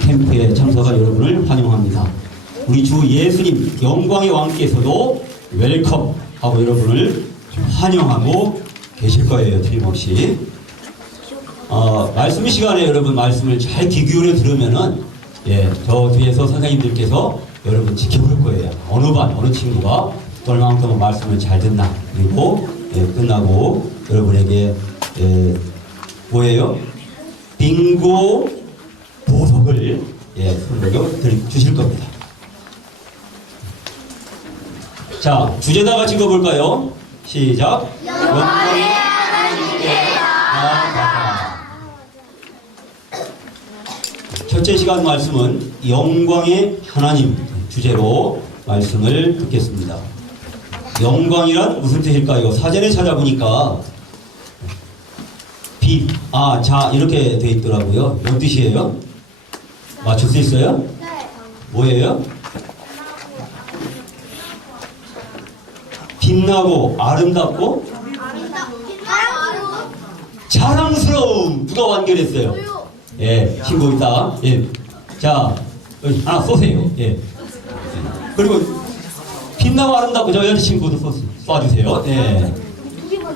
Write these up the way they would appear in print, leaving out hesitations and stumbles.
캠프에 참석한 여러분을 환영합니다. 우리 주 예수님 영광의 왕께서도 웰컴 하고 여러분을 환영하고 계실 거예요. 틀림없이. 말씀 시간에 여러분 말씀을 잘 귀 기울여 들으면은 저 뒤에서 선생님들께서 여러분 지켜볼 거예요. 어느 반, 어느 친구가 얼마만큼 말씀을 잘 듣나. 그리고 끝나고 여러분에게 뭐예요? 빙고 보석을 선물로 주실 겁니다. 자, 주제다가 찍어볼까요? 시작. 영광의 하나님께 나아가라. 첫째 시간 말씀은 영광의 하나님 주제로 말씀을 듣겠습니다. 영광이란 무슨 뜻일까요? 사전에 찾아보니까 빛, 자 이렇게 돼 있더라고요. 뭔 뜻이에요? 맞출 수 있어요? 네. 뭐예요? 빛나고 아름답고 자랑스러움. 누가 완결했어요? 친구 있다. 자, 하나 쏘세요. 그리고 빛나고 아름답고 저 여자친구도 쏴주세요.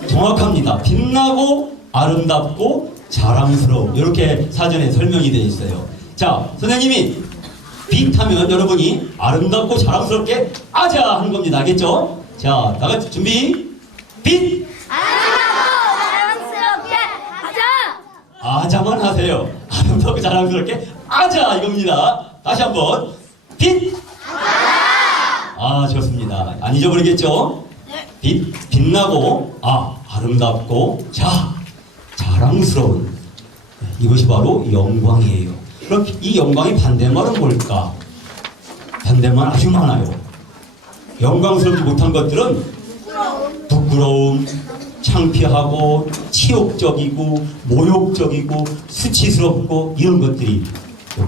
정확합니다. 빛나고 아름답고 자랑스러움. 이렇게 사전에 설명이 되어 있어요. 자, 선생님이 빛 하면 여러분이 아름답고 자랑스럽게 아자 하는 겁니다. 알겠죠? 자, 다같이 준비. 빛! 아름답고 자랑스럽게 하자! 아자만 하세요. 아름답고 자랑스럽게 아자 이겁니다. 다시 한번. 빛! 좋습니다. 안 잊어버리겠죠? 빛나고 아름답고 자랑스러운 이것이 바로 영광이에요. 그럼 이 영광의 반대말은 뭘까? 반대말 아주 많아요. 영광스럽지 못한 것들은 부끄러움, 창피하고 치욕적이고 모욕적이고 수치스럽고 이런 것들이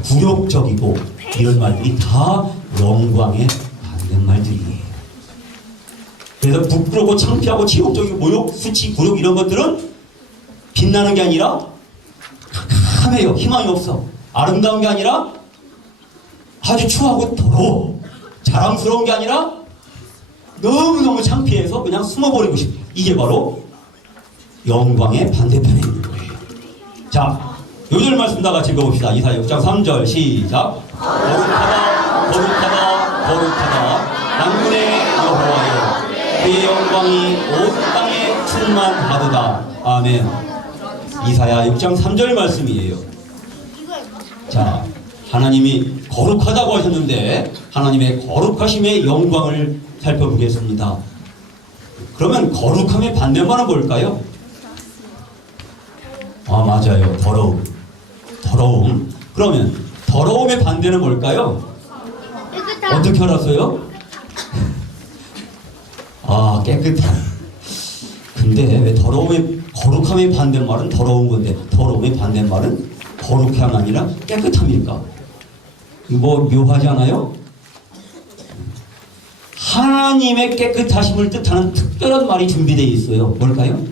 굴욕적이고 이런 말들이 다 영광의 반대말들이에요. 그래서 부끄럽고 창피하고 치욕적이고 모욕, 수치, 굴욕 이런 것들은 빛나는 게 아니라 캄캄해요. 희망이 없어. 아름다운 게 아니라 아주 추하고 더러워. 자랑스러운 게 아니라 너무너무 창피해서 그냥 숨어버리고 싶어. 이게 바로 영광의 반대편에 있는 거예요. 자, 요절 말씀 다 같이 읽어봅시다. 이사야 6장 3절 시작. 거룩하다 만군의 여호와여, 그의 영광이 온 땅에 충만하도다. 아멘. 이사야 6장 3절 말씀이에요. 자, 하나님이 거룩하다고 하셨는데 하나님의 거룩하심의 영광을 살펴보겠습니다. 그러면 거룩함의 반대말은 뭘까요? 맞아요. 더러움. 그러면 더러움의 반대는 뭘까요? 어떻게 알았어요? 깨끗함. 근데 왜 거룩함의 반대말은 더러운 건데 더러움의 반대말은 거룩함이 아니라 깨끗함일까? 이거 묘하지 않아요? 하나님의 깨끗하심을 뜻하는 특별한 말이 준비되어 있어요. 뭘까요?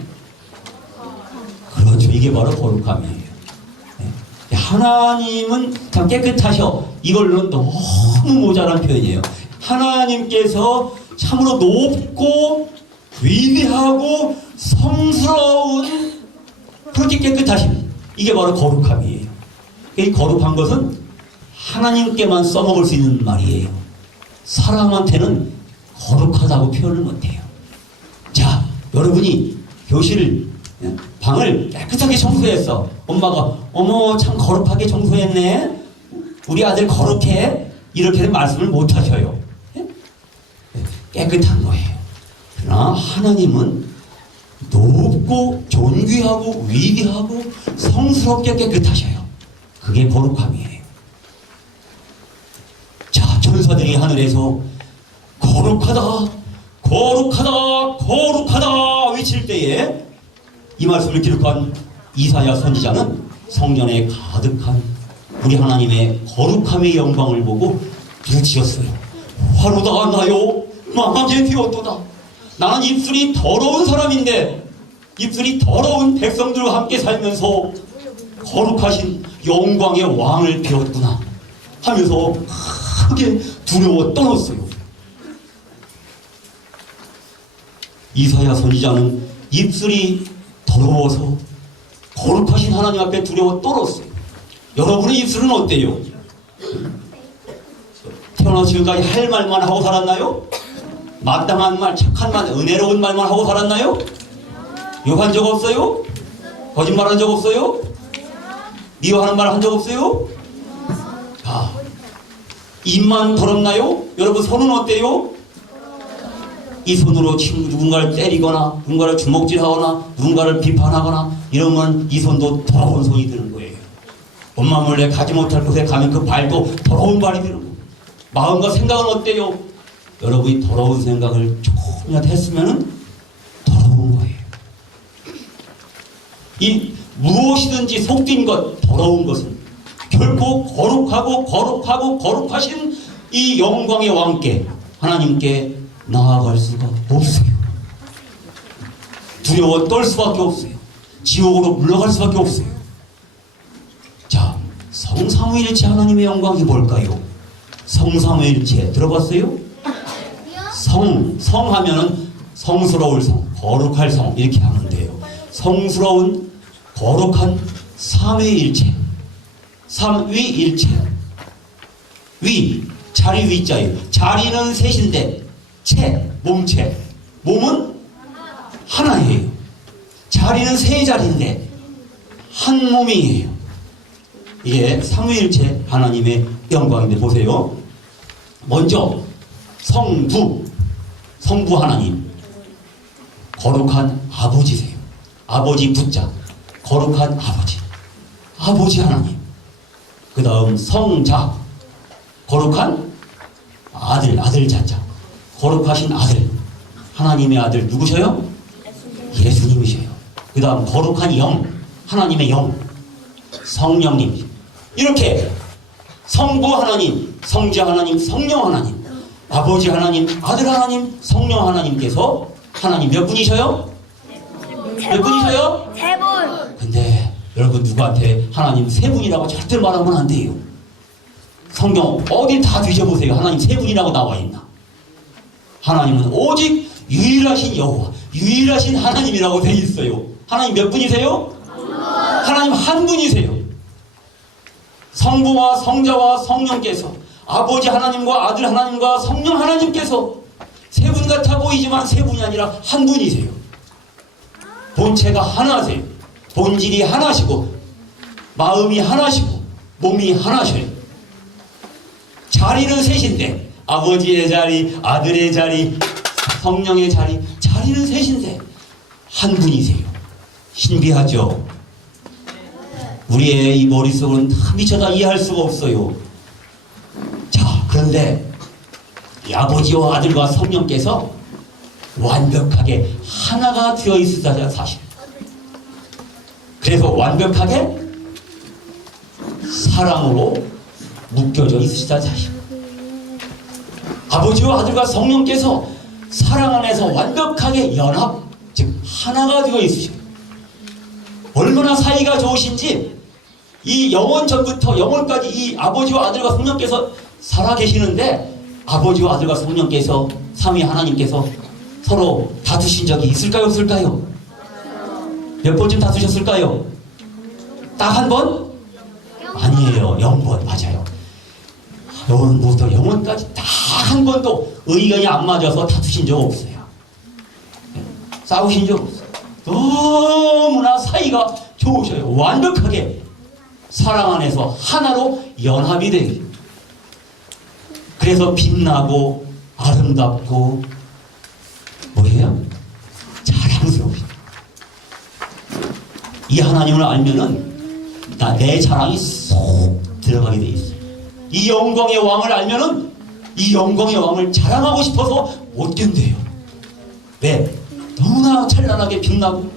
그렇죠. 이게 바로 거룩함이에요. 하나님은 참 깨끗하셔. 이걸로는 너무 모자란 표현이에요. 하나님께서 참으로 높고 위대하고 성스러운 그렇게 깨끗하심. 이게 바로 거룩함이에요. 이 거룩한 것은 하나님께만 써먹을 수 있는 말이에요. 사람한테는 거룩하다고 표현을 못해요. 자, 여러분이 교실 방을 깨끗하게 청소했어. 엄마가 어머 참 거룩하게 청소했네. 우리 아들 거룩해. 이렇게는 말씀을 못하셔요. 깨끗한 거예요. 그러나 하나님은 높고 존귀하고 위대하고 성스럽게 깨끗하셔요. 그게 거룩함이에요. 자, 천사들이 하늘에서 거룩하다 외칠 때에 이 말씀을 기록한 이사야 선지자는 성전에 가득한 우리 하나님의 거룩함의 영광을 보고 부르짖었어요. 화로다 나요 망하게 되었도다. 나는 입술이 더러운 사람인데 입술이 더러운 백성들과 함께 살면서 거룩하신 영광의 왕을 배웠구나 하면서 크게 두려워 떠났어요. 이사야 선지자는 입술이 더러워서 거룩하신 하나님 앞에 두려워 떨었어요. 여러분의 입술은 어때요? 태어나 지금까지 할 말만 하고 살았나요? 마땅한 말, 착한 말, 은혜로운 말만 하고 살았나요? 욕한 적 없어요? 거짓말한 적 없어요? 미워하는 말 한 적 없어요? 아, 입만 더럽나요? 여러분 손은 어때요? 이 손으로 누군가를 때리거나 누군가를 주먹질하거나 누군가를 비판하거나 이러면 이 손도 더러운 손이 되는 거예요. 엄마 몰래 가지 못할 곳에 가면 그 발도 더러운 발이 되는 거예요. 마음과 생각은 어때요? 여러분이 더러운 생각을 조금이라도 했으면 더러운 거예요. 이 무엇이든지 속된 것, 더러운 것은 결코 거룩하신 이 영광의 왕께 하나님께 나아갈 수가 없어요. 두려워 떨 수밖에 없어요. 지옥으로 물러갈 수밖에 없어요. 자, 성삼위일체 하나님의 영광이 뭘까요? 성삼위일체 들어봤어요? 성하면은 성스러울 성, 거룩할 성 이렇게 하면 돼요. 성스러운 거룩한 삼위일체, 삼위일체. 위, 자리 위자예요. 자리는 셋인데 몸체, 몸은 하나예요. 자리는 세 자리인데 한 몸이에요. 이게 삼위일체 하나님의 영광인데 보세요. 먼저 성부 하나님, 거룩한 아버지세요. 아버지 부자, 거룩한 아버지 하나님. 그 다음 성자, 거룩한 아들 자자, 거룩하신 아들, 하나님의 아들 누구셔요? 예수님이셔요. 그 다음 거룩한 영, 하나님의 영, 성령님. 이렇게 성부 하나님, 성자 하나님, 성령 하나님, 아버지 하나님, 아들 하나님, 성령 하나님께서 하나님 몇 분이셔요? 몇 분이셔요? 세 분. 근데 여러분 누구한테 하나님 세 분이라고 절대 말하면 안 돼요. 성경 어디 다 뒤져보세요. 하나님 세 분이라고 나와 있나? 하나님은 오직 유일하신 여호와, 유일하신 하나님이라고 돼 있어요. 하나님 몇 분이세요? 하나님 한 분이세요. 성부와 성자와 성령께서, 아버지 하나님과 아들 하나님과 성령 하나님께서 세 분 같아 보이지만 세 분이 아니라 한 분이세요. 본체가 하나세요. 본질이 하나시고 마음이 하나시고 몸이 하나셔요. 자리는 셋인데 아버지의 자리, 아들의 자리, 성령의 자리, 자리는 셋인데 한 분이세요. 신비하죠? 우리의 이 머릿속은 다 미처 다 이해할 수가 없어요. 자, 그런데 이 아버지와 아들과 성령께서 완벽하게 하나가 되어 있으다 사실. 그래서 완벽하게 사랑으로 묶여져 있으시다 사실. 아버지와 아들과 성령께서 사랑 안에서 완벽하게 연합, 즉 하나가 되어 있으셔요. 얼마나 사이가 좋으신지 이 영원 전부터 영원까지 이 아버지와 아들과 성령께서 살아계시는데 아버지와 아들과 성령께서 삼위 하나님께서 서로 다투신 적이 있을까요? 없을까요? 몇 번쯤 다투셨을까요? 딱 한 번? 아니에요. 0번 맞아요. 영원부터 영원까지 딱 한 번도 의견이 안 맞아서 다투신 적 없어요. 싸우신 적 없어요. 너무나 사이가 좋으셔요. 완벽하게 사랑 안에서 하나로 연합이 돼요. 그래서 빛나고 아름답고 뭐예요? 자랑스러우시죠. 이 하나님을 알면은 내 자랑이 쏙 들어가게 돼 있어요. 이 영광의 왕을 알면은 이 영광의 왕을 자랑하고 싶어서 못 견뎌요. 왜? 너무나 찬란하게 빛나고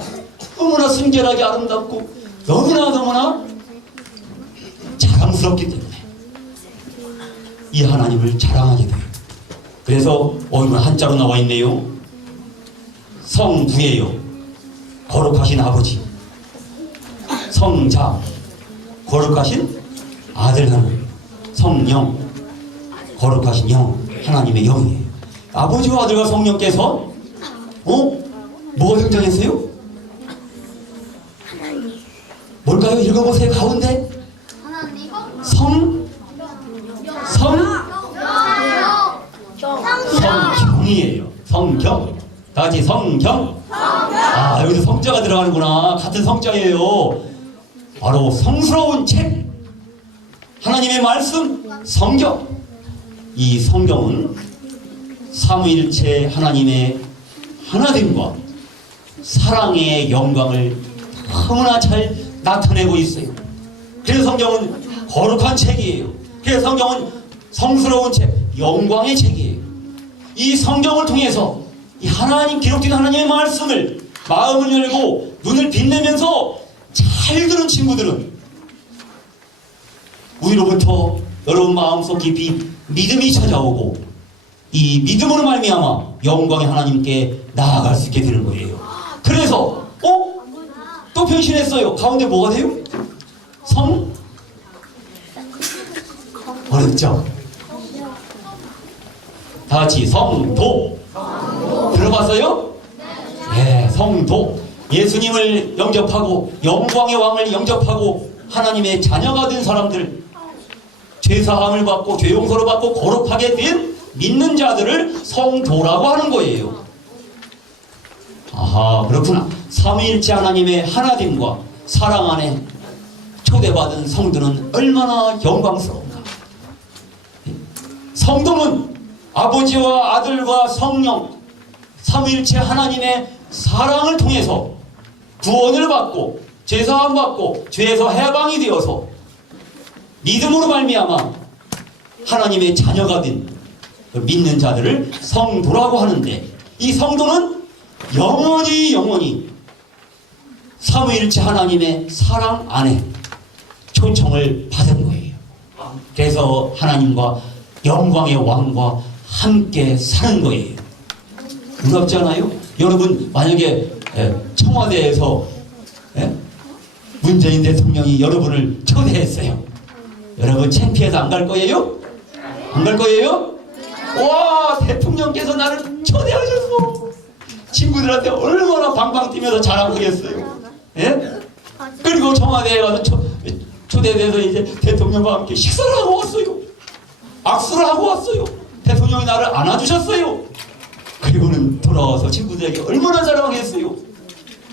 너무나 순결하게 아름답고 너무나 자랑스럽기 때문에 이 하나님을 자랑하게 돼요. 그래서 이건 한자로 나와 있네요. 성부예요. 거룩하신 아버지. 성자, 거룩하신 아들 하나님, 성령, 거룩하신 영, 하나님의 영이에요. 아버지와 아들과 성령께서 뭐가 등장했어요? 뭘까요? 읽어보세요. 가운데 성경이에요. 성경. 다 같이 성경. 여기도 성자가 들어가는구나. 같은 성자예요. 바로 성스러운 책, 하나님의 말씀, 성경. 이 성경은 삼위일체 하나님의 하나됨과 사랑의 영광을 너무나 잘 나타내고 있어요. 그래서 성경은 거룩한 책이에요. 그래서 성경은 성스러운 책, 영광의 책이에요. 이 성경을 통해서 이 하나님, 기록된 하나님의 말씀을 마음을 열고 눈을 빛내면서 잘 들은 친구들은 우리로부터 여러분 마음속 깊이 믿음이 찾아오고 이 믿음으로 말미암아 영광의 하나님께 나아갈 수 있게 되는 거예요. 그래서 또 변신했어요. 가운데 뭐가 돼요? 어렵죠? 다 같이 성도. 들어봤어요? 네, 성도. 예수님을 영접하고 영광의 왕을 영접하고 하나님의 자녀가 된 사람들, 죄사함을 받고 죄 용서를 받고 거룩하게 된 믿는 자들을 성도라고 하는 거예요. 아하, 그렇구나. 삼위일체 하나님의 하나됨과 사랑 안에 초대받은 성도는 얼마나 영광스러운가. 성도는 아버지와 아들과 성령 삼위일체 하나님의 사랑을 통해서 구원을 받고 제사함 받고 죄에서 해방이 되어서 믿음으로 말미암아 하나님의 자녀가 된 믿는 자들을 성도라고 하는데, 이 성도는 영원히 삼위일체 하나님의 사랑 안에 초청을 받은 거예요. 그래서 하나님과 영광의 왕과 함께 사는 거예요. 놀랍지 않아요? 여러분 만약에 청와대에서 문재인 대통령이 여러분을 초대했어요. 여러분 창피해서 안 갈 거예요? 안 갈 거예요? 와, 대통령께서 나를 초대하셨어. 친구들한테 얼마나 방방 뛰면서 자랑하겠어요. 그리고 청와대에 가서 초대돼서 이제 대통령과 함께 식사를 하고 왔어요. 악수를 하고 왔어요. 대통령이 나를 안아주셨어요. 그리고는 돌아와서 친구들에게 얼마나 자랑했어요.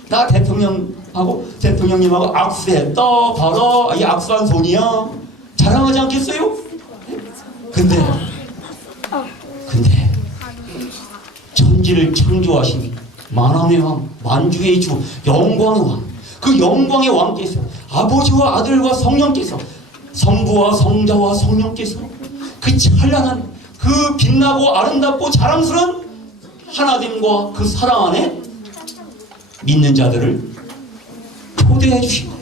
나 대통령님하고 악수했다. 바로 이 악수한 손이야. 자랑하지 않겠어요? 근데 천지를 창조하신 만왕의 왕, 만주의 주, 영광의 왕, 그 영광의 왕께서 아버지와 아들과 성령께서, 성부와 성자와 성령께서 그 찬란한, 그 빛나고 아름답고 자랑스러운 하나됨과 그 사랑 안에 믿는 자들을 초대해 주신 거예요.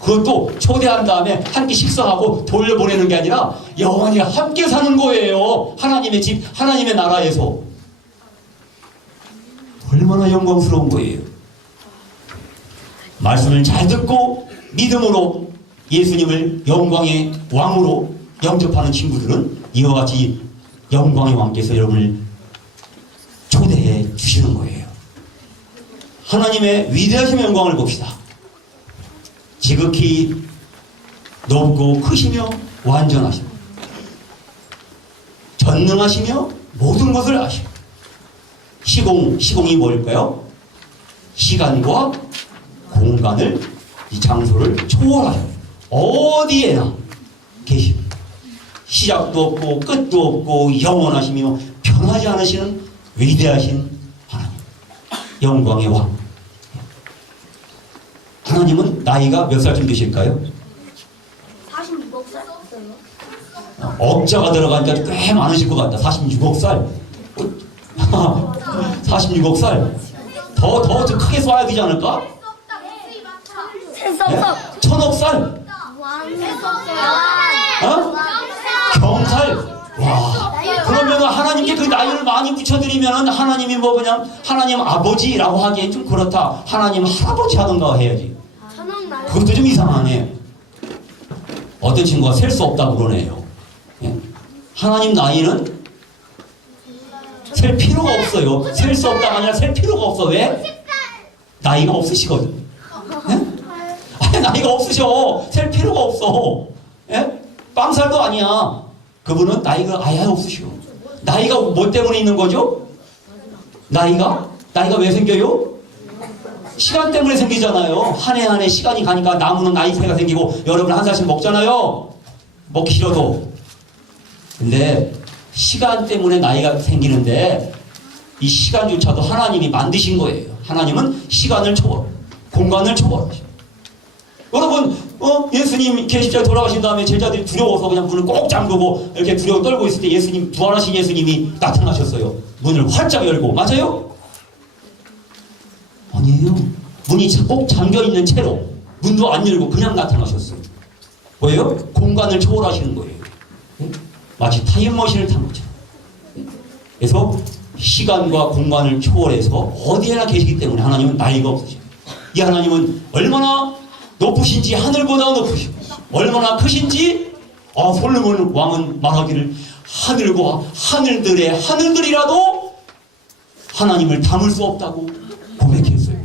그것도 초대한 다음에 함께 식사하고 돌려보내는 게 아니라 영원히 함께 사는 거예요. 하나님의 집, 하나님의 나라에서. 얼마나 영광스러운 거예요. 말씀을 잘 듣고 믿음으로 예수님을 영광의 왕으로 영접하는 친구들은 이와 같이 영광의 왕께서 여러분을 초대해 주시는 거예요. 하나님의 위대하신 영광을 봅시다. 지극히 높고 크시며 완전하시고 전능하시며 모든 것을 아시고, 시공이 뭘까요? 시간과 공간을, 이 장소를 초월하셔요. 어디에나 계십니다. 시작도 없고 끝도 없고 영원하시며 변하지 않으시는 위대하신 하나님, 영광의 왕. 하나님은 나이가 몇 살쯤 되실까요? 46살. 억자가 들어가니까 꽤 많으실 것 같다. 46억 살. 46억 살. 더 크게 쏴야 되지 않을까? 네? 1000억 살. 경살. 와. 그러면 하나님께 그 나이를 많이 붙여드리면 하나님이 뭐 그냥 하나님 아버지라고 하기엔 좀 그렇다. 하나님 할아버지 하던가 해야지. 그것도 좀 이상하네. 어떤 친구가 셀 수 없다고 그러네요. 예? 하나님 나이는 셀 필요가 없어요. 셀 수 없다가 아니라 셀 필요가 없어. 왜? 나이가 없으시거든. 예? 아니, 나이가 없으셔. 셀 필요가 없어. 예? 빵살도 아니야. 그분은 나이가 아예 없으셔. 나이가 뭐 때문에 있는 거죠? 나이가 왜 생겨요? 시간 때문에 생기잖아요. 한 해 한 해 시간이 가니까 나무는 나이 차이가 생기고 여러분 한 살씩 먹잖아요. 먹기 싫어도. 근데 시간 때문에 나이가 생기는데 이 시간조차도 하나님이 만드신 거예요. 하나님은 시간을 초월, 공간을 초월하셔. 여러분, 예수님 계십자에 돌아가신 다음에 제자들이 두려워서 그냥 문을 꼭 잠그고 이렇게 두려워 떨고 있을 때 예수님, 부활하신 예수님이 나타나셨어요. 문을 활짝 열고. 맞아요? 아니에요. 문이 꼭 잠겨있는 채로 문도 안 열고 그냥 나타나셨어요. 왜요? 공간을 초월하시는 거예요. 마치 타임머신을 탄 거죠. 그래서 시간과 공간을 초월해서 어디에나 계시기 때문에 하나님은 나이가 없으시고, 이 하나님은 얼마나 높으신지 하늘보다 높으시고 얼마나 크신지 솔로몬 왕은 말하기를 하늘과 하늘들의 하늘들이라도 하나님을 담을 수 없다고 고백했어요.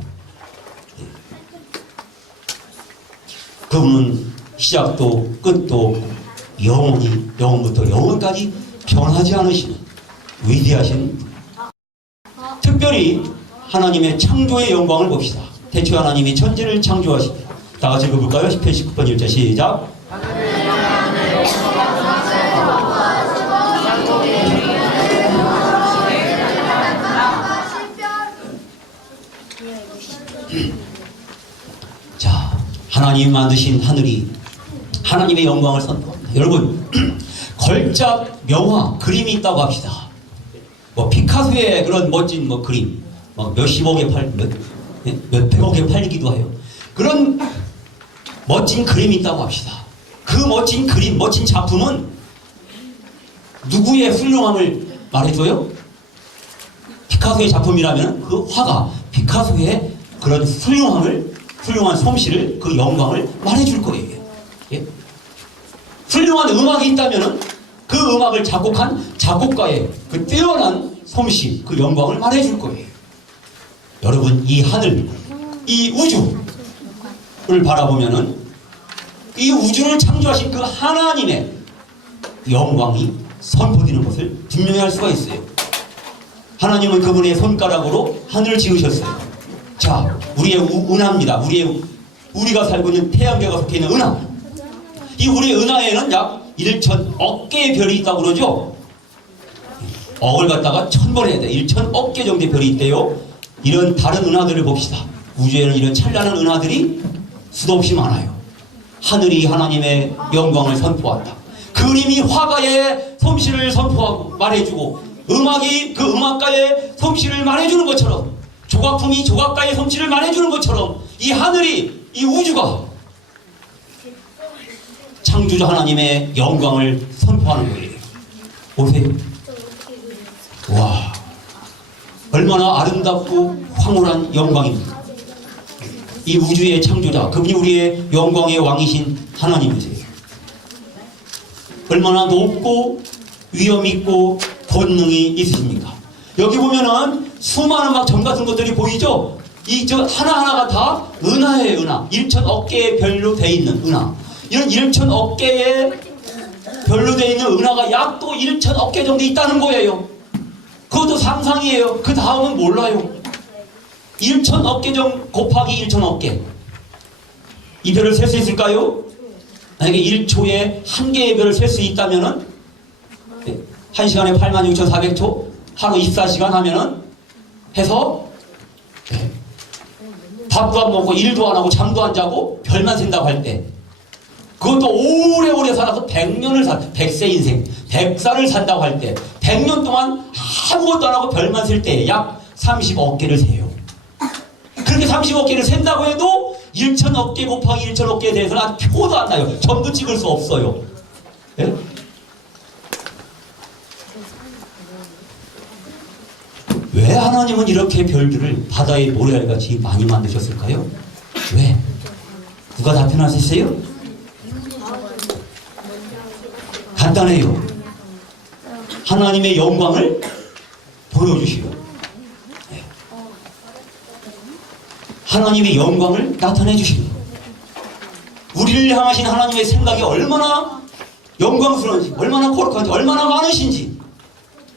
그분은 시작도 끝도 영원히 영원부터 영원까지 변하지 않으시는 위대하신 분. 특별히 하나님의 창조의 영광을 봅시다. 태초에 하나님이 천지를 창조하시고, 다 같이 읽어볼까요? 10편 19번 1절 시작. 자, 하나님이 만드신 하늘이 하나님의 영광을 선포합니다. 여러분, 걸작 명화 그림이 있다고 합시다. 뭐 피카소의 그런 멋진 뭐 그림, 뭐 몇십억에 몇백억에 팔리기도 해요. 그런 멋진 그림이 있다고 합시다. 그 멋진 그림, 멋진 작품은 누구의 훌륭함을 말해줘요? 피카소의 작품이라면 그 화가 피카소의 그런 훌륭한 솜씨를, 그 영광을 말해줄 거예요. 예? 훌륭한 음악이 있다면 그 음악을 작곡한 작곡가의 그 뛰어난 솜씨, 그 영광을 말해줄 거예요. 여러분, 이 하늘, 이 우주를 바라보면은 이 우주를 창조하신 그 하나님의 영광이 선포되는 것을 분명히 알 수가 있어요. 하나님은 그분의 손가락으로 하늘을 지으셨어요. 자, 우리의 은하입니다. 우리가 살고 있는 태양계가 속해 있는 은하. 이 우리의 은하에는 약 1,000억 개의 별이 있다고 그러죠. 억을 갖다가 1000번 해야 돼. 1,000억 개 정도의 별이 있대요. 이런 다른 은하들을 봅시다. 우주에는 이런 찬란한 은하들이 수도 없이 많아요. 하늘이 하나님의 영광을 선포한다. 그림이 화가의 솜씨를 선포하고 말해주고, 음악이 그 음악가의 솜씨를 말해주는 것처럼, 조각품이 조각가의 솜씨를 말해주는 것처럼, 이 하늘이, 이 우주가 창조주 하나님의 영광을 선포하는 거예요. 보세요. 와, 얼마나 아름답고 황홀한 영광입니다. 이 우주의 창조자, 그분이 우리의 영광의 왕이신 하나님이세요. 얼마나 높고 위엄 있고 권능이 있으십니까? 여기 보면은 수많은 막 점 같은 것들이 보이죠? 저 하나하나가 다 은하예요, 은하. 1,000억 개의 별로 돼 있는 은하. 이런 1,000억 개의 별로 돼 있는 은하가 약 또 1,000억 개 정도 있다는 거예요. 그것도 상상이에요. 그 다음은 몰라요. 1,000억 개 곱하기 1,000억 개. 이 별을 셀 수 있을까요? 만약에 1초에 한 개의 별을 셀 수 있다면은 1시간에 86,400초, 하루 24시간 하면은 해서 밥도 안 먹고 일도 안 하고 잠도 안 자고 별만 센다고 할 때, 그것도 오래오래 살아서 100세 인생, 100살을 산다고 할 때, 100년 동안 아무것도 안 하고 별만 셀 때 약 30억 개를 세요. 그렇게 30억 개를 센다고 해도 1,000억 개 곱하기 1,000억 개에 대해서는 아주 표도 안 나요. 점도 찍을 수 없어요. 예? 왜 하나님은 이렇게 별들을 바다의 모래알같이 많이 만드셨을까요? 왜? 누가 답변하셨어요? 간단해요. 하나님의 영광을 보여주시고 하나님의 영광을 나타내 주시고 우리를 향하신 하나님의 생각이 얼마나 영광스러운지, 얼마나 거룩한지, 얼마나 많으신지,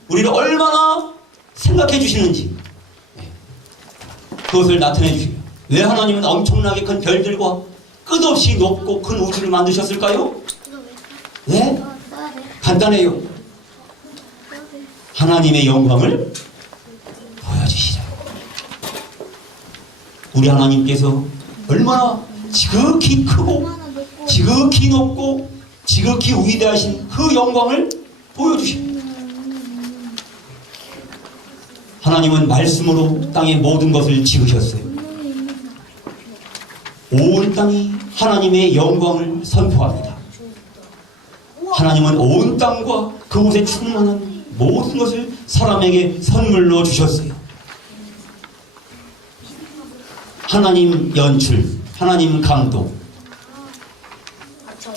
우리를 얼마나 생각해 주시는지 그것을 나타내 주시고, 왜 하나님은 엄청나게 큰 별들과 끝없이 높고 큰 우주를 만드셨을까요? 왜? 간단해요. 하나님의 영광을 보여주시라. 우리 하나님께서 얼마나 지극히 크고 지극히 높고 지극히 위대하신 그 영광을 보여주십니다. 하나님은 말씀으로 땅의 모든 것을 지으셨어요. 온 땅이 하나님의 영광을 선포합니다. 하나님은 온 땅과 그곳에 충만한 모든 것을 사람에게 선물로 주셨어요. 하나님 연출, 하나님 감독,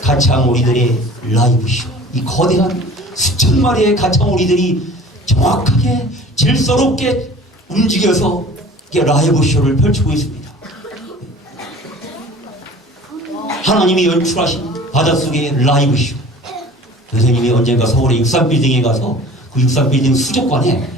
가창오리들의 라이브쇼, 이 거대한 수천 마리의 가창오리들이 정확하게 질서롭게 움직여서 라이브쇼를 펼치고 있습니다. 하나님이 연출하신 바닷속의 라이브쇼. 선생님이 언젠가 서울의 63빌딩에 가서 그 63빌딩 수족관에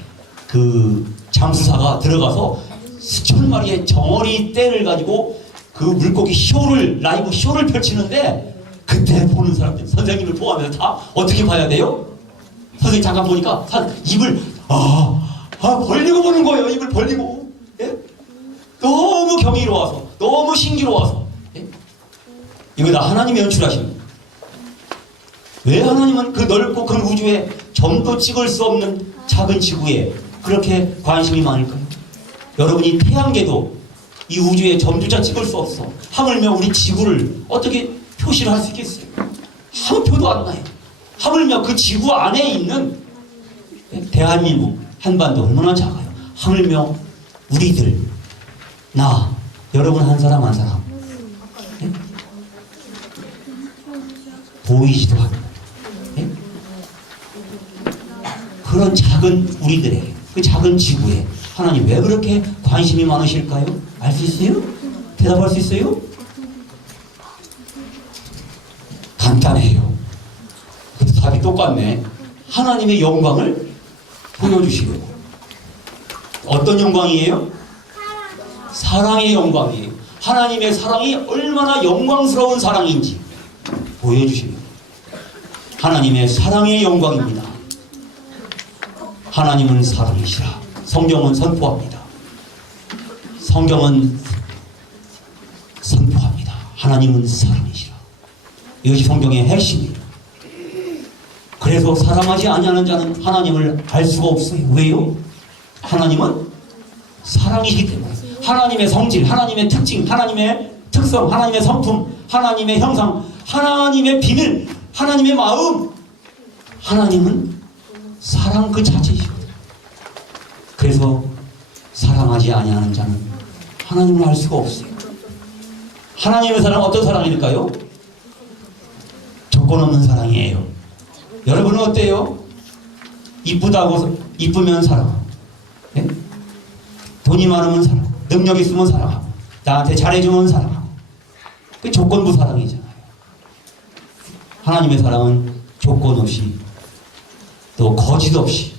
그 잠수사가 들어가서 수천 마리의 정어리 떼를 가지고 그 물고기 쇼를, 라이브 쇼를 펼치는데, 그때 보는 사람들, 선생님을 포함해서 다 어떻게 봐야 돼요? 선생님 잠깐 보니까 입을 벌리고 보는 거예요. 입을 벌리고. 예? 너무 경이로워서, 너무 신기로워서. 예? 이거 다 하나님이 연출하십니다. 왜 하나님은 그 넓고 큰 우주에 점도 찍을 수 없는 작은 지구에 그렇게 관심이 많을까요? 여러분이 태양계도 이 우주에 점조차 찍을 수 없어. 하물며 우리 지구를 어떻게 표시를 할 수 있겠어요? 한 표도 안 나요. 하물며 그 지구 안에 있는 대한민국, 한반도 얼마나 작아요. 하물며 우리들, 나, 여러분 한 사람 한 사람 네? 보이지도 않고 네? 그런 작은 우리들의 그 작은 지구에 하나님 왜 그렇게 관심이 많으실까요? 알 수 있어요? 대답할 수 있어요? 간단해요. 그래서 답이 똑같네. 하나님의 영광을 보여주시고. 어떤 영광이에요? 사랑의 영광이에요. 하나님의 사랑이 얼마나 영광스러운 사랑인지 보여주십니다. 하나님의 사랑의 영광입니다. 하나님은 사랑이시라. 성경은 선포합니다. 성경은 선포합니다. 하나님은 사랑이시라. 이것이 성경의 핵심이에요. 그래서 사랑하지 아니하는 자는 하나님을 알 수가 없어요. 왜요? 하나님은 사랑이시기 때문에. 하나님의 성질, 하나님의 특징, 하나님의 특성, 하나님의 성품, 하나님의 형상, 하나님의 비밀, 하나님의 마음, 하나님은 사랑 그 자체이시거든요. 그래서 사랑하지 아니하는 자는 하나님을 알 수가 없어요. 하나님의 사랑은 어떤 사랑일까요? 조건 없는 사랑이에요. 여러분은 어때요? 이쁘다고, 이쁘면 사랑. 네? 돈이 많으면 사랑. 능력 있으면 사랑. 나한테 잘해주면 사랑. 그 조건부 사랑이잖아요. 하나님의 사랑은 조건 없이 또 거짓 없이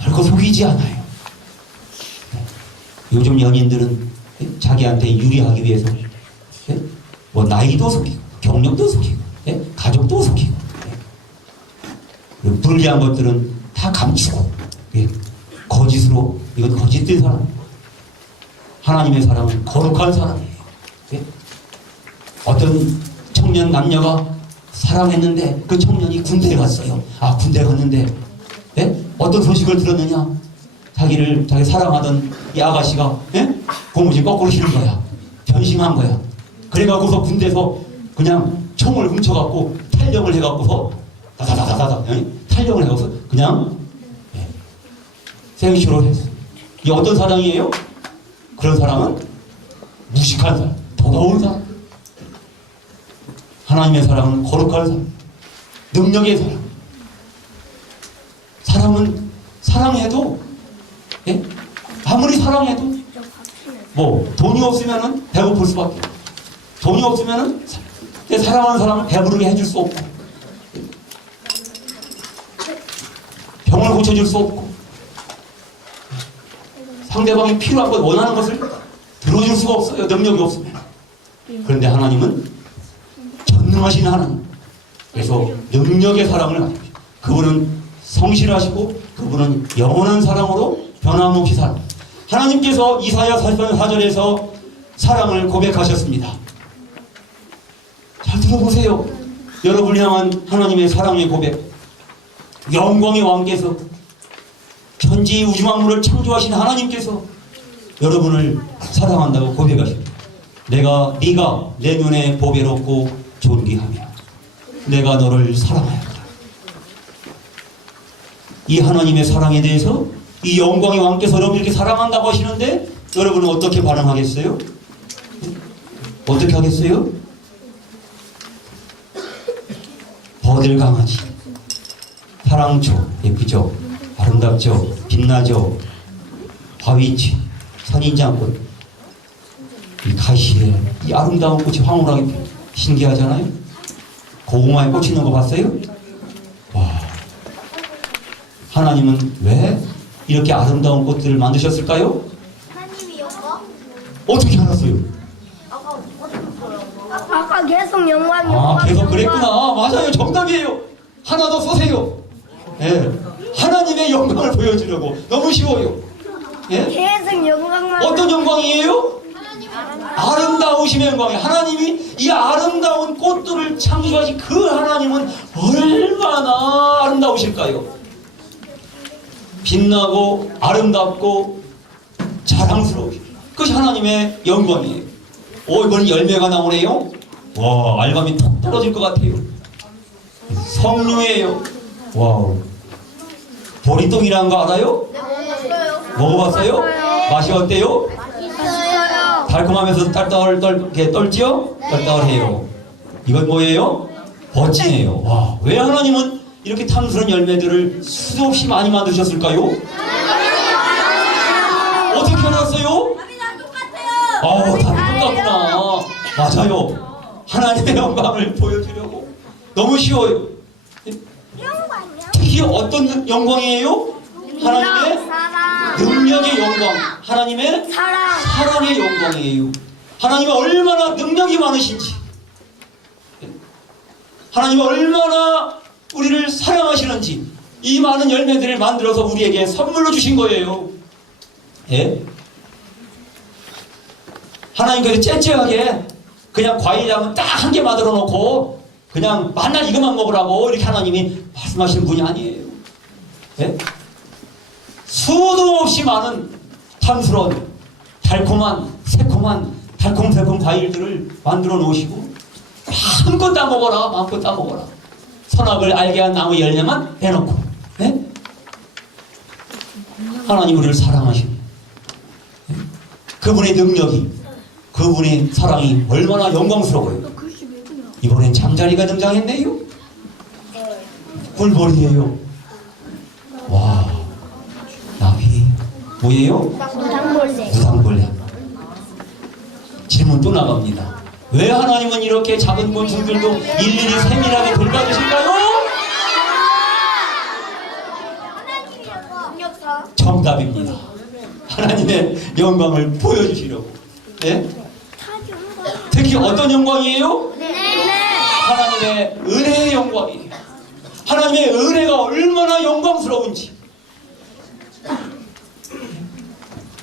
결코 속이지 않아요. 네? 요즘 연인들은 자기한테 유리하기 위해서 네? 뭐 나이도 속이고 경력도 속이고 네? 가족도 속이고 네? 불리한 것들은 다 감추고 예? 거짓으로 이건 거짓된 사람. 하나님의 사랑은 거룩한 사랑이에요. 예? 어떤 청년 남녀가 사랑했는데 그 청년이 군대에 갔어요. 아 군대 갔는데 예? 어떤 소식을 들었느냐? 자기 사랑하던 이 아가씨가 예? 고무줄 거꾸로 실은 거야. 변심한 거야. 그래갖고서 군대에서 그냥 총을 훔쳐갖고 탈령을 해갖고서 다다다다다 탈령을 해갖고서 그냥 예, 생쇼를 했어. 이 어떤 사랑이에요? 그런 사람은 무식한 사람, 더러운 사람. 하나님의 사랑은 거룩한 사람. 능력의 사랑. 사람은 사랑해도, 예? 아무리 사랑해도 뭐 돈이 없으면은 배고플 수밖에 없고, 돈이 없으면은 내 사랑하는 사람을 배부르게 해줄 수 없고, 병을 고쳐줄 수 없고, 상대방이 필요한 것, 원하는 것을 들어줄 수가 없어요. 능력이 없으면. 그런데 하나님은 전능하신 하나님. 그래서 능력의 사랑을 가지고, 그분은 성실하시고 그분은 영원한 사랑으로 변함없이 살아. 하나님께서 이사야 44절에서 사랑을 고백하셨습니다. 잘 들어보세요. 여러분을 향한 하나님의 사랑의 고백. 영광의 왕께서, 천지 우주 만물을 창조하신 하나님께서 여러분을 사랑한다고 고백하십니다. 네가 내 눈에 보배롭고 존귀하며 내가 너를 사랑하였다. 이 하나님의 사랑에 대해서 이 영광의 왕께서 여러분 이렇게 사랑한다고 하시는데 여러분은 어떻게 반응하겠어요? 어떻게 하겠어요? 버들강아지, 사랑초, 예쁘죠? 아름답죠? 빛나죠? 바위치, 선인장꽃, 이 가시에 이 아름다운 꽃이 황홀하게 펴. 신기하잖아요? 고구마에 꽃 있는 거 봤어요? 와, 하나님은 왜 이렇게 아름다운 꽃들을 만드셨을까요? 하나님이요? 어떻게 알았어요? 아까 계속 영광 아, 계속 그랬구나. 맞아요. 정답이에요. 하나 더 써세요. 예. 하나님의 영광을 보여주려고. 너무 쉬워요. 예? 계속 영광만. 어떤 영광이에요? 아름다우심의 영광이에요. 하나님이 이 아름다운 꽃들을 창조하신 그 하나님은 얼마나 아름다우실까요? 빛나고 아름답고 자랑스러우시죠. 그것이 하나님의 영광이에요. 오, 이번 열매가 나오네요. 와, 알감이 톡 떨어질 것 같아요. 석류예요. 와우. 보리똥이라는 거 알아요? 먹어봤어요? 맛이 어때요? 있어요. 달콤하면서 떨지요? 떨떨해요. 이건 뭐예요? 버찌네요. 와, 왜 하나님은 이렇게 탐스러운 열매들을 수도 없이 많이 만드셨을까요? 어떻게 알았어요? 다 똑같구나. 맞아요. 하나님의 영광을 보여주려고. 너무 쉬워요. 특히 어떤 영광이에요? 하나님의 사랑. 능력의 영광. 하나님의 사랑. 사랑의 영광이에요. 하나님이 얼마나 능력이 많으신지, 하나님이 얼마나 우리를 사랑하시는지, 이 많은 열매들을 만들어서 우리에게 선물로 주신 거예요. 예? 하나님께서 째째하게 그냥 과일장은 딱 한 개 만들어 놓고 그냥 만날 이것만 먹으라고 이렇게 하나님이 말씀하시는 분이 아니에요. 예? 수도 없이 많은 탐스러운 달콤한 새콤한 달콤새콤 과일들을 만들어 놓으시고 마음껏 다 먹어라, 마음껏 다 먹어라. 선악을 알게 한 나무 열매만 빼놓고. 예? 하나님 우리를 사랑하시고, 예? 그분의 능력이, 그분의 사랑이 얼마나 영광스러워요. 이번엔 잠자리가 등장했네요. 꿀벌이에요. 와, 나비 뭐예요? 무당벌레. 무당벌레. 질문 또 나갑니다. 왜 하나님은 이렇게 작은 곤충들도 일일이 세밀하게 돌봐주실까요? 정답입니다. 하나님의 영광을 보여주시려고. 예? 특히 어떤 영광이에요? 하나님의 은혜의 영광이에요. 하나님의 은혜가 얼마나 영광스러운지.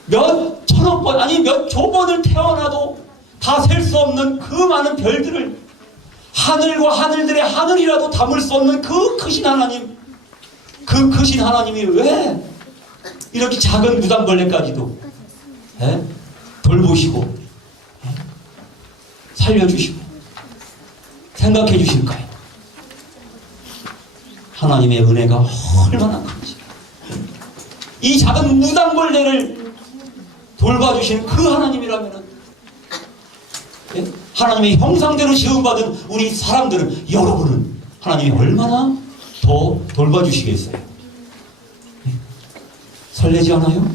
몇 천억 번, 아니 몇 조번을 태어나도 다 셀 수 없는 그 많은 별들을, 하늘과 하늘들의 하늘이라도 담을 수 없는 그 크신 하나님, 그 크신 하나님이 왜 이렇게 작은 무당벌레까지도 돌보시고 살려주시고 생각해 주실까요? 하나님의 은혜가 얼마나 큰지. 이 작은 무당벌레를 돌봐주신 그 하나님이라면, 하나님의 형상대로 지음받은 우리 사람들은, 여러분은 하나님이 얼마나 더 돌봐주시겠어요? 네? 설레지 않아요?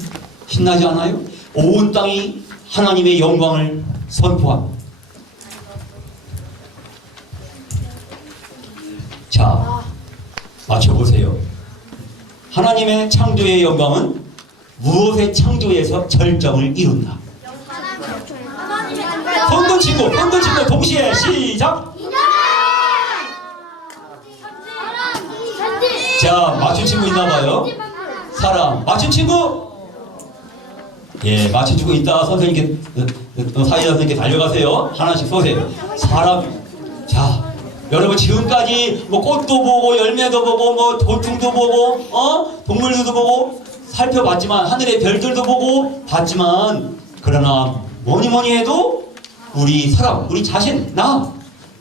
신나지 않아요? 온 땅이 하나님의 영광을 선포합니다. 자, 맞춰보세요. 하나님의 창조의 영광은 무엇의 창조에서 절정을 이룬다? 손도 치고 동시에 시작! 자, 맞춘 친구 있나봐요. 사람 맞춘 친구? 예, 맞춘 친구 있다. 선생님께 사이다 선생님께 달려가세요. 하나씩 쏘세요. 사람. 자, 여러분 지금까지 뭐 꽃도 보고 열매도 보고 뭐 곤충도 보고 동물들도 보고 살펴봤지만 하늘의 별들도 보고 봤지만 그러나 뭐니 해도 우리 사람, 우리 자신,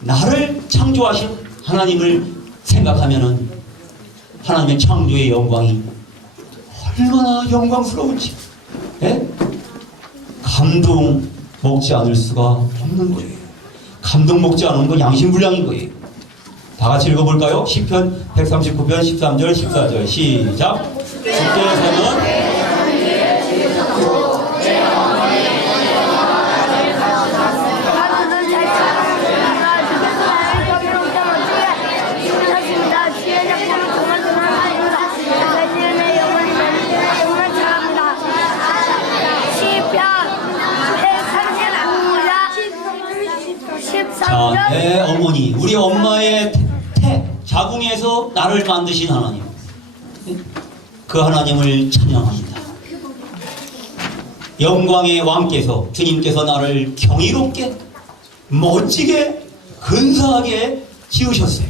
나를 창조하신 하나님을 생각하면은 하나님의 창조의 영광이 얼마나 영광스러운지, 예? 감동 먹지 않을 수가 없는 거예요. 감동 먹지 않은 건 양심불량인 거예요. 다 같이 읽어볼까요? 시편 139편 13절 14절 시작. 주께서는 자, 내 어머니, 우리 엄마의 자궁에서 나를 만드신 하나님, 그 하나님을 찬양합니다. 영광의 왕께서, 주님께서 나를 경이롭게 멋지게 근사하게 지으셨어요.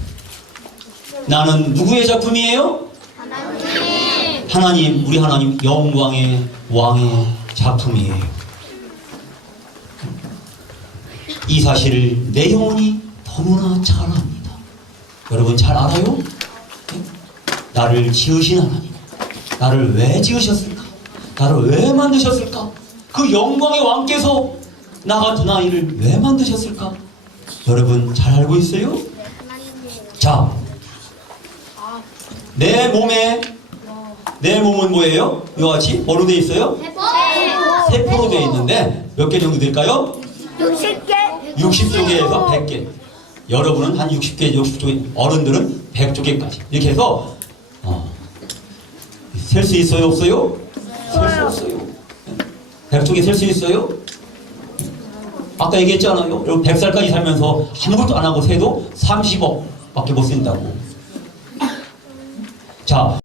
나는 누구의 작품이에요? 하나님, 우리 하나님 영광의 왕의 작품이에요. 이 사실을 내 영혼이 너무나 잘 압니다. 여러분 잘 알아요? 나를 지으신 하나님, 나를 왜 지으셨을까? 나를 왜 만드셨을까? 그 영광의 왕께서 나 같은 아이를 왜 만드셨을까? 여러분 잘 알고 있어요? 자, 내 몸은 뭐예요? 이와 같이 뭐로 되어 있어요? 세포로 되어 있는데 몇 개 정도 될까요? 60개. 60조개에서 100개. 여러분은 한 60개, 60조개, 어른들은 100조개까지. 이렇게 해서 셀 수 있어요, 없어요? 셀 수 없어요. 100조개 셀 수 있어요? 아까 얘기했잖아요. 여러분 100살까지 살면서 아무것도 안 하고 세도 30억밖에 못 쓴다고. 자.